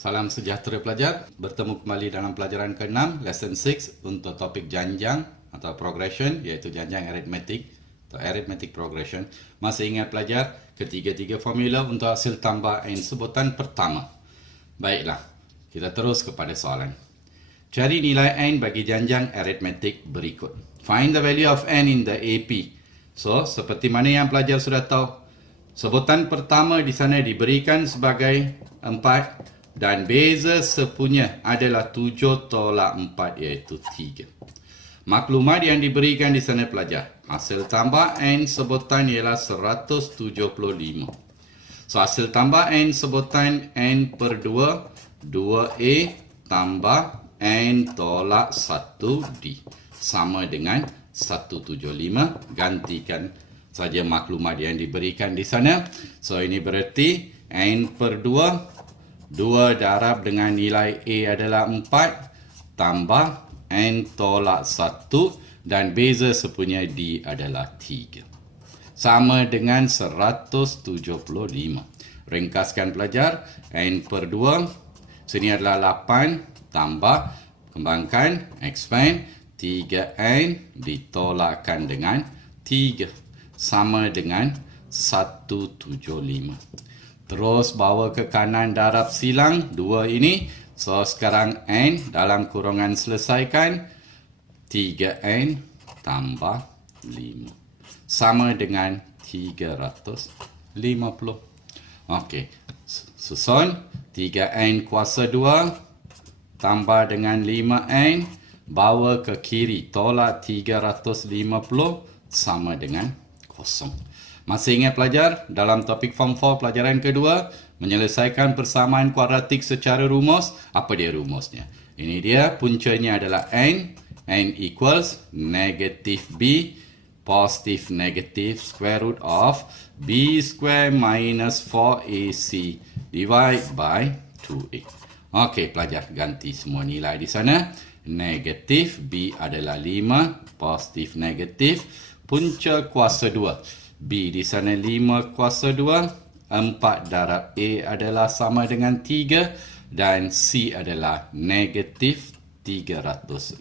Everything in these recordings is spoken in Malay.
Salam sejahtera pelajar, bertemu kembali dalam pelajaran ke-6, lesson 6 untuk topik janjang atau progression, iaitu janjang aritmetik atau arithmetic progression. Masih ingat pelajar, ketiga-tiga formula untuk hasil tambah n sebutan pertama. Baiklah, kita terus kepada soalan. Cari nilai n bagi janjang aritmetik berikut. Find the value of n in the AP. So, seperti mana yang pelajar sudah tahu, sebutan pertama di sana diberikan sebagai 4 dan beza sepunya adalah 7 tolak 4 iaitu 3. Maklumat yang diberikan di sana pelajar. Hasil tambah n sebutan ialah 175. So hasil tambah n sebutan n per 2, 2a tambah n tolak 1d. Sama dengan 175. Gantikan saja maklumat yang diberikan di sana. So ini berarti n per 2 darab dengan nilai A adalah 4 tambah N tolak 1 dan beza sepunya D adalah 3. Sama dengan 175. Ringkaskan pelajar. N per 2. Sini adalah 8 tambah. Kembangkan. Expand. 3N ditolakkan dengan 3. Sama dengan 175. Terus bawa ke kanan darab silang 2 ini. So sekarang N dalam kurungan selesaikan. 3N tambah 5. Sama dengan 350. Okey. Susun. 3N kuasa 2. Tambah dengan 5N. Bawa ke kiri. Tolak 350. Sama dengan 0. Masih ingat pelajar, dalam topik Form 4 pelajaran kedua, menyelesaikan persamaan kuadratik secara rumus. Apa dia rumusnya? Ini dia, puncanya adalah N. N equals negative B, positive negative square root of B square minus 4AC divide by 2A. Okey, pelajar ganti semua nilai di sana. Negatif, B adalah 5, positif negatif, punca kuasa 2. B di sana 5 kuasa 2. 4 darab A adalah sama dengan 3. Dan C adalah negatif 350.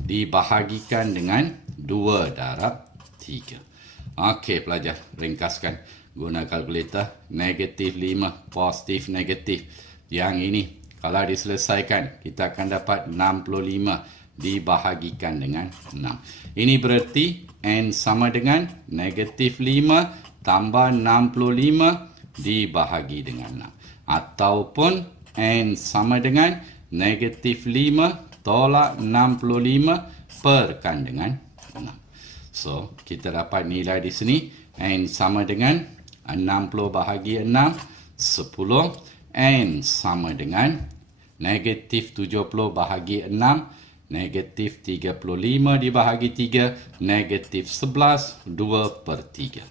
Dibahagikan dengan 2 darab 3. Okey pelajar, ringkaskan. Guna kalkulator. Negatif 5, positif negatif. Yang ini, kalau diselesaikan, kita akan dapat 65 dibahagikan dengan 6. Ini berarti N sama dengan negatif 5 tambah 65 dibahagi dengan 6. Ataupun N sama dengan negatif 5 tolak 65 perkan dengan 6. So, kita dapat nilai di sini. N sama dengan 60 bahagi 6, 10. N sama dengan negatif 70 bahagi 6, negatif 35 dibahagi 3, negatif 11, 2 per 3.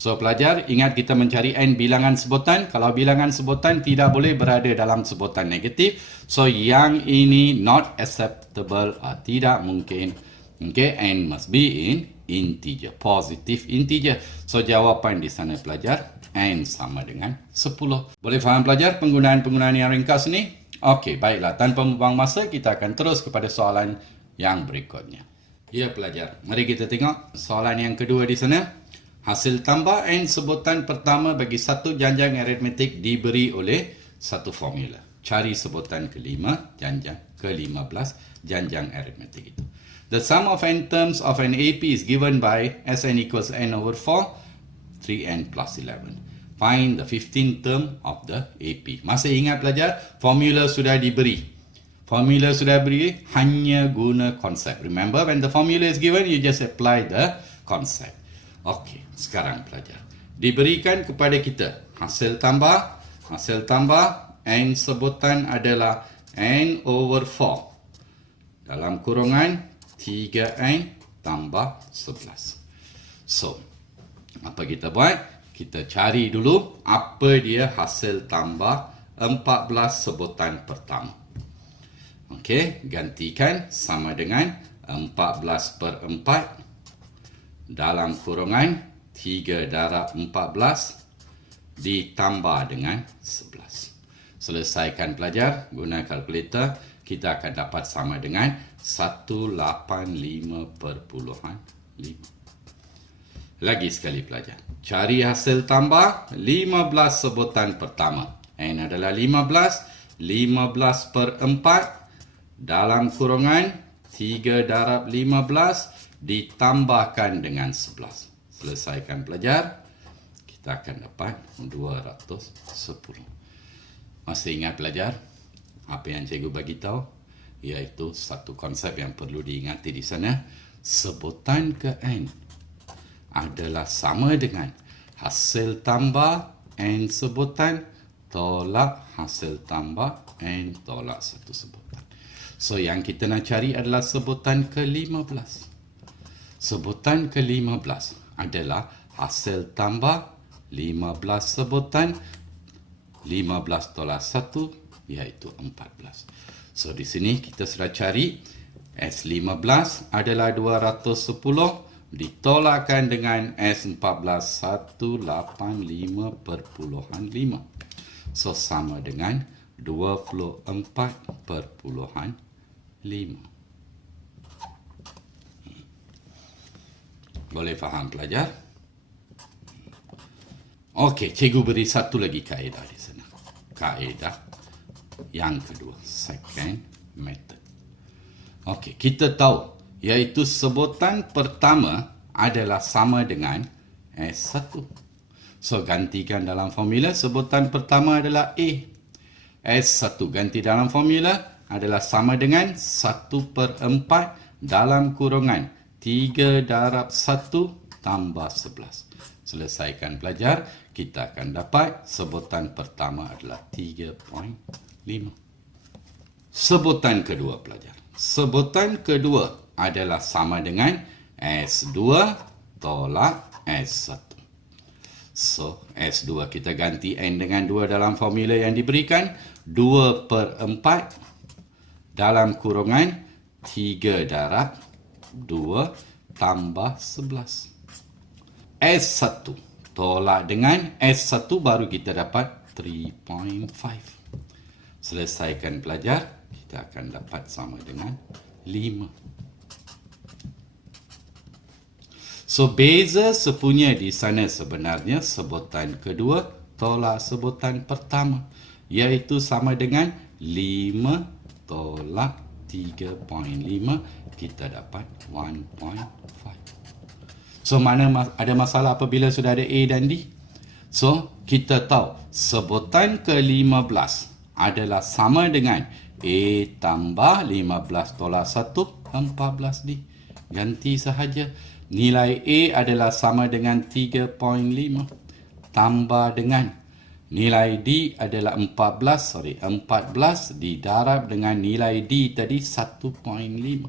So pelajar, ingat kita mencari N bilangan sebutan. Kalau bilangan sebutan tidak boleh berada dalam sebutan negatif. So yang ini not acceptable, tidak mungkin. Okay, N must be in integer, positive integer. So jawapan di sana pelajar, N sama dengan 10. Boleh faham pelajar penggunaan-penggunaan yang ringkas ni? Okey, baiklah. Tanpa membuang masa, kita akan terus kepada soalan yang berikutnya. Ya, pelajar. Mari kita tengok soalan yang kedua di sana. Hasil tambah N sebutan pertama bagi satu janjang aritmetik diberi oleh satu formula. Cari sebutan kelima, janjang ke-15, janjang aritmetik itu. The sum of n terms of an AP is given by Sn equals n over 4, 3n plus 11. Find the 15th term of the AP. Masih ingat pelajar? Formula sudah diberi. Formula sudah diberi, hanya guna konsep. Remember, when the formula is given, you just apply the concept. Okey, sekarang pelajar. Diberikan kepada kita hasil tambah N sebutan adalah N over 4. Dalam kurungan 3N tambah 11. So, apa kita buat? Kita cari dulu apa dia hasil tambah 14 sebutan pertama. Okey, gantikan sama dengan 14 per 4 dalam kurungan 3 darab 14 ditambah dengan 11. Selesaikan pelajar, guna kalkulator, kita akan dapat sama dengan 185.5. Lagi sekali pelajar. Cari hasil tambah 15 sebutan pertama. N adalah 15. 15 per 4 dalam kurungan 3 darab 15 ditambahkan dengan 11. Selesaikan pelajar. Kita akan dapat 210. Masih ingat pelajar? Apa yang cikgu bagi tahu? Iaitu satu konsep yang perlu diingati di sana. Sebutan ke N adalah sama dengan hasil tambah N sebutan tolak hasil tambah N tolak satu sebutan. So, yang kita nak cari adalah sebutan ke-15. Sebutan ke-15 adalah hasil tambah 15 sebutan 15 tolak 1 iaitu 14. So, di sini kita sudah cari S15 adalah 210 ditolakkan dengan S14 185.5. So, sama dengan 24.5. Boleh faham pelajar? Okey, cikgu beri satu lagi kaedah di sana. Kaedah yang kedua, second method. Okey, kita tahu iaitu sebutan pertama adalah sama dengan S1. So, gantikan dalam formula, sebutan pertama adalah A. S1 ganti dalam formula adalah sama dengan 1/4 dalam kurungan 3 darab 1 tambah 11. Selesaikan pelajar, kita akan dapat sebutan pertama adalah 3.5. Sebutan kedua pelajar. Sebutan kedua adalah sama dengan S2 tolak S1. So, S2 kita ganti N dengan 2 dalam formula yang diberikan. 2/4 dalam kurungan 3 darab 2 tambah 11. S1 tolak dengan S1 baru kita dapat 3.5. Selesaikan pelajar, kita akan dapat sama dengan 5. So, beza sepunya di sana sebenarnya sebutan kedua tolak sebutan pertama, iaitu sama dengan 5 tolak 3.5, kita dapat 1.5. So, mana ada masalah apabila sudah ada A dan D? So, kita tahu sebutan ke-15 adalah sama dengan A tambah 15 tolak 1, 14D. Ganti sahaja. Nilai A adalah sama dengan 3.5 tambah dengan nilai D adalah 14 didarab dengan nilai D tadi 1.5.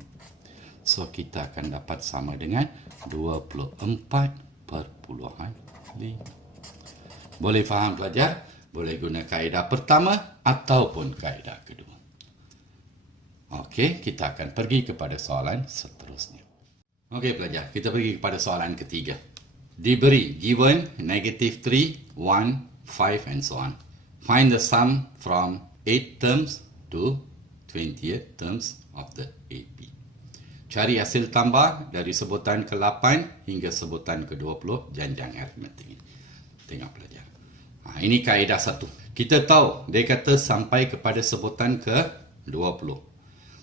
So, kita akan dapat sama dengan 24.5. Boleh faham pelajar? Boleh guna kaedah pertama ataupun kaedah kedua. Okey, kita akan pergi kepada soalan seterusnya. Okey pelajar, kita pergi kepada soalan ketiga. Diberi given -3, 1, 5 and so on. Find the sum from 8 terms to 28 terms of the 8B. Cari hasil tambah dari sebutan ke-8 hingga sebutan ke-20 janjang aritmetik ini. Tengok pelajar. Ini kaedah satu. Kita tahu dia kata sampai kepada sebutan ke-20.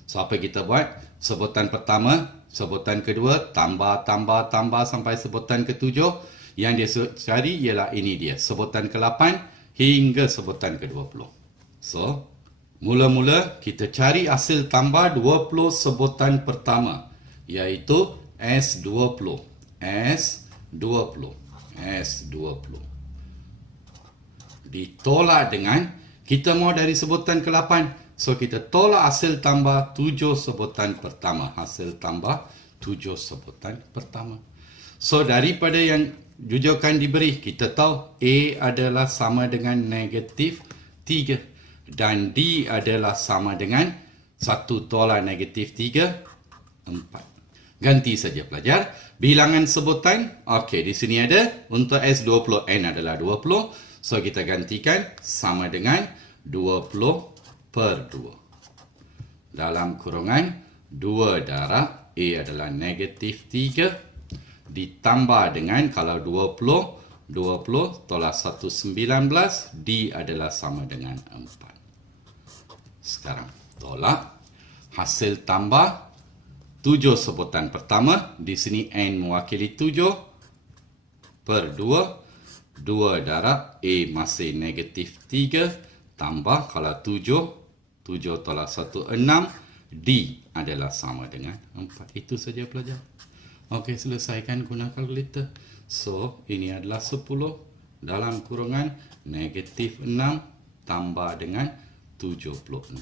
So, apa kita buat? Sebutan pertama, sebutan kedua, tambah sampai sebutan ke-7. Yang dia cari ialah ini dia. Sebutan ke-8 hingga sebutan ke-20. So, mula-mula kita cari hasil tambah 20 sebutan pertama. Iaitu S20. Ditolak dengan, kita mau dari sebutan ke-8. So, kita tolak hasil tambah 7 sebutan pertama. Hasil tambah 7 sebutan pertama. So, daripada yang jujukan diberi, kita tahu A adalah sama dengan -3. Dan D adalah sama dengan 1 tolak -3, 4. Ganti saja pelajar. Bilangan sebutan, okey, di sini ada untuk S20, N adalah 20. So, kita gantikan sama dengan 20 per 2. Dalam kurungan 2 darab A adalah negatif 3 ditambah dengan kalau 20 tolak 1 19 D adalah sama dengan 4. Sekarang tolak hasil tambah 7 sebutan pertama, di sini N mewakili 7 per 2. 2 darab A masih negatif 3 tambah kalau 7 tolak 1 6 D adalah sama dengan 4. Itu saja pelajar. Okey, selesaikan guna kalkulator. So, ini adalah 10 dalam kurungan negatif 6 tambah dengan 76.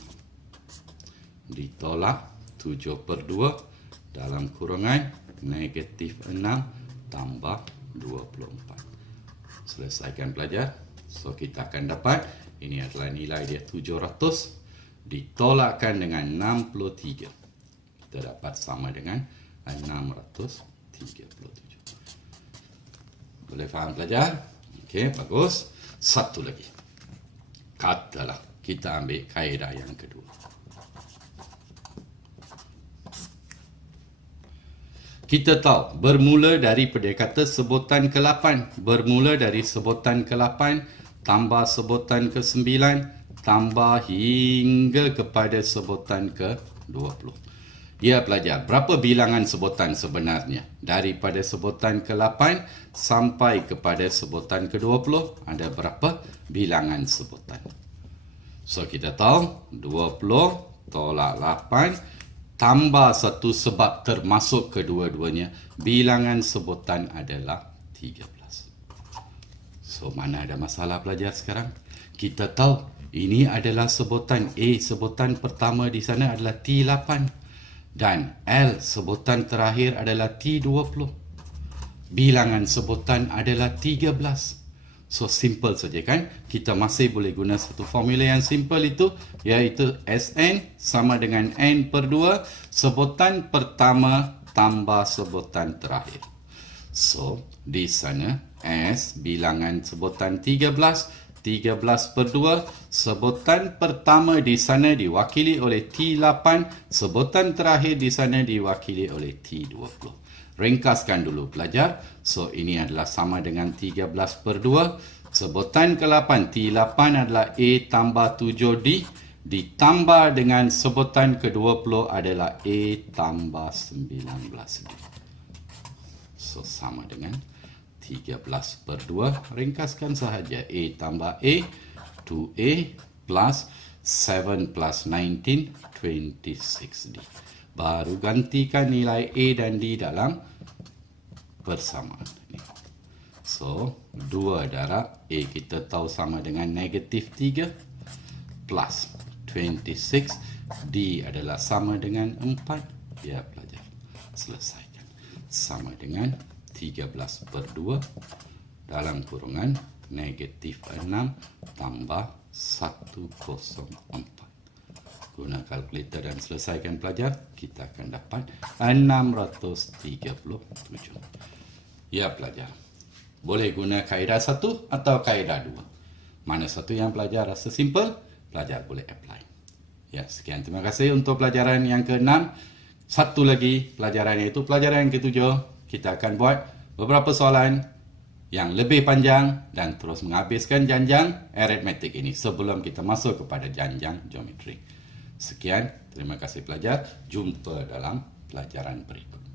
Ditolak 7 per 2 dalam kurungan negatif 6 tambah 24. Selesaikan pelajar. So, kita akan dapat ini adalah nilai dia 700 ditolakkan dengan 63. Kita dapat sama dengan 637. Boleh faham pelajar? Okey, bagus. Satu lagi. Katalah kita ambil kaedah yang kedua. Kita tahu bermula daripada kata sebutan ke-8. Bermula dari sebutan ke-8 tambah sebutan ke-9 tambah hingga kepada sebutan ke-20. Ya pelajar, berapa bilangan sebutan sebenarnya? Daripada sebutan ke-8 sampai kepada sebutan ke-20 ada berapa bilangan sebutan? So kita tahu 20 tolak 8 tambah satu sebab termasuk kedua-duanya, bilangan sebutan adalah 13. So, mana ada masalah pelajar sekarang? Kita tahu ini adalah sebutan A, sebutan pertama di sana adalah T8. Dan L, sebutan terakhir adalah T20. Bilangan sebutan adalah 13. So, simple saja kan? Kita masih boleh guna satu formula yang simple itu, iaitu Sn sama dengan N per 2, sebutan pertama tambah sebutan terakhir. So, di sana S bilangan sebutan 13 per 2, sebutan pertama di sana diwakili oleh T8, sebutan terakhir di sana diwakili oleh T20. Ringkaskan dulu pelajar. So, ini adalah sama dengan 13 per 2. Sebutan ke-8, T8 adalah A tambah 7D. Ditambah dengan sebutan ke-20 adalah A tambah 19D. So, sama dengan 13 per 2. Ringkaskan sahaja. A tambah A, 2A plus 7 plus 19, 26D. Baru gantikan nilai A dan D dalam persamaan. So, 2 darab A kita tahu sama dengan negatif 3 plus 26. D adalah sama dengan 4. Ya pelajar, selesaikan. Sama dengan 13 per 2 dalam kurungan negatif 6 tambah 104. Guna kalkulator dan selesaikan pelajar, kita akan dapat 637. Ya pelajar, boleh guna kaedah 1 atau kaedah 2. Mana satu yang pelajar rasa simple, pelajar boleh apply. Ya, sekian. Terima kasih untuk pelajaran yang ke-6. Satu lagi pelajaran, iaitu pelajaran yang ke-7. Kita akan buat beberapa soalan yang lebih panjang dan terus menghabiskan janjang aritmetik ini sebelum kita masuk kepada janjang geometri. Sekian, terima kasih pelajar. Jumpa dalam pelajaran berikut.